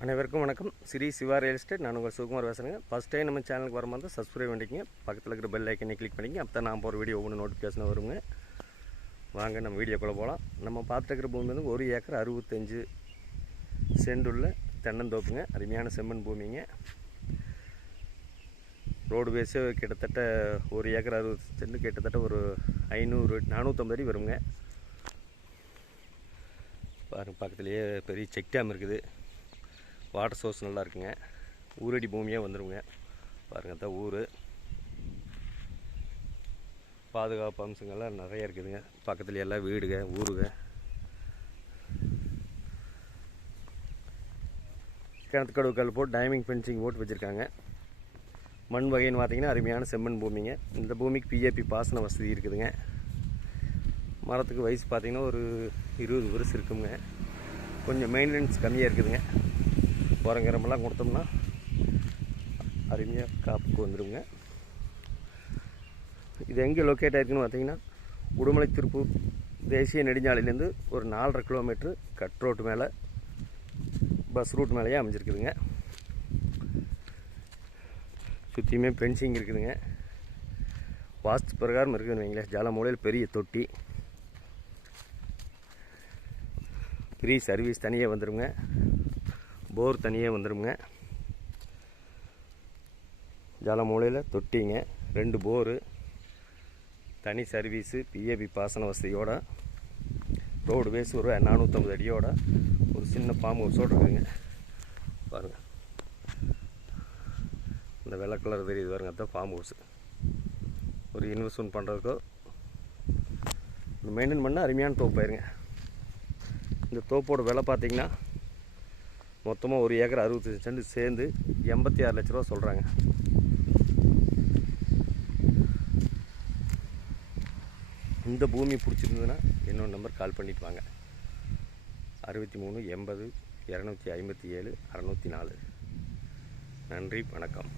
அனைவருக்கும் வணக்கம். Sri Siva real estate. நான் உங்கள் சுகுமார் பேசுகிறேங்க. ஃபஸ்ட் டைம் நம்ம சேனலுக்கு வரும்போது சப்ஸ்கிரைப் பண்ணிக்கங்க. பக்கத்தில் இருக்கிற பெல் ஐக்கனை கிளிக் பண்ணிங்க. அப்போ தான் நான் போகிற வீடியோ ஒவ்வொன்று நோட்டிஃபிகேஷன் வருங்க. வாங்க நம்ம வீடியோக்குள்ளே போகலாம். நம்ம பார்த்துருக்கிற பூமி வந்து 1 ஏக்கர் 65 சென்ட் உள்ள தென்னந்தோப்புங்க. அருமையான செம்மண் பூமிங்க. ரோடு பேஸு கிட்டத்தட்ட 1 ஏக்கர் 60 சென்ட் கிட்டத்தட்ட ஒரு 450 அடி வருங்க. பாருங்கள், பக்கத்துலேயே பெரிய செக் டேம் இருக்குது. வாட்டர் சோர்ஸ் நல்லா இருக்குங்க. ஊரடி பூமியாக வந்துடுங்க. பாருங்கள், தான் ஊர். பாதுகாப்பு அம்சங்கள்லாம் நிறைய இருக்குதுங்க. பக்கத்துல எல்லாம் வீடுங்க, ஊருங்க. கிணத்துக்கடவு கல் போட்டு டைமிங் ஃபென்சிங் போட்டு வச்சுருக்காங்க. மண் வகைன்னு பார்த்தீங்கன்னா அருமையான செம்மண் பூமிங்க. இந்த பூமிக்கு பிஏபி பாசன வசதி இருக்குதுங்க. மரத்துக்கு வயசு பார்த்திங்கன்னா ஒரு 20 வருஷம் இருக்குங்க. கொஞ்சம் மெயின்டெனன்ஸ் கம்மியாக இருக்குதுங்க. உரங்கிரமெல்லாம் கொடுத்தோம்னா அருமையாக காப்புக்கு வந்துடுங்க. இது எங்கே லொக்கேட் ஆகிருக்குன்னு பார்த்தீங்கன்னா, உடுமலை திருப்பூர் தேசிய நெடுஞ்சாலையிலேருந்து ஒரு 4.5 கிலோமீட்ரு கட் ரோட்டு மேலே, பஸ் ரூட் மேலேயே அமைஞ்சிருக்குதுங்க. சுற்றியுமே ஃபென்சிங் இருக்குதுங்க. வாஸ்து பிரகாரம் இருக்குதுன்னு வைங்களேன். ஜலமூலையில் பெரிய தொட்டி, ஃப்ரீ சர்வீஸ் தனியாக வந்துடுங்க. போர் தனியாக வந்துடுங்க. ஜலமூலையில் தொட்டிங்க, 2 போரு, தனி சர்வீஸு, பிஏபி பாசன வசதியோட, ரோடு பேஸ் ஒரு 450 அடியோட ஒரு சின்ன ஃபார்ம் ஹவுஸோடு இருக்குதுங்க. பாருங்கள், இந்த வெள்ளை கலர் தெரியுது பாருங்க, அதுதான் ஃபார்ம் ஹவுஸு. ஒரு இன்வெஸ்ட்மெண்ட் பண்ணுறதுக்கோ மெயின்டைன் பண்ணால் அருமையான தோப்பாயிருங்க. இந்த தோப்போட விலை பார்த்திங்கன்னா மொத்தமாக 1 ஏக்கர் 65 சென்ட் சேர்ந்து 86 லட்ச ரூபா சொல்கிறாங்க. இந்த பூமி பிடிச்சிருந்ததுன்னா என்னோட நம்பர் கால் பண்ணிட்டு வாங்க. 63 80 257 604. நன்றி, வணக்கம்.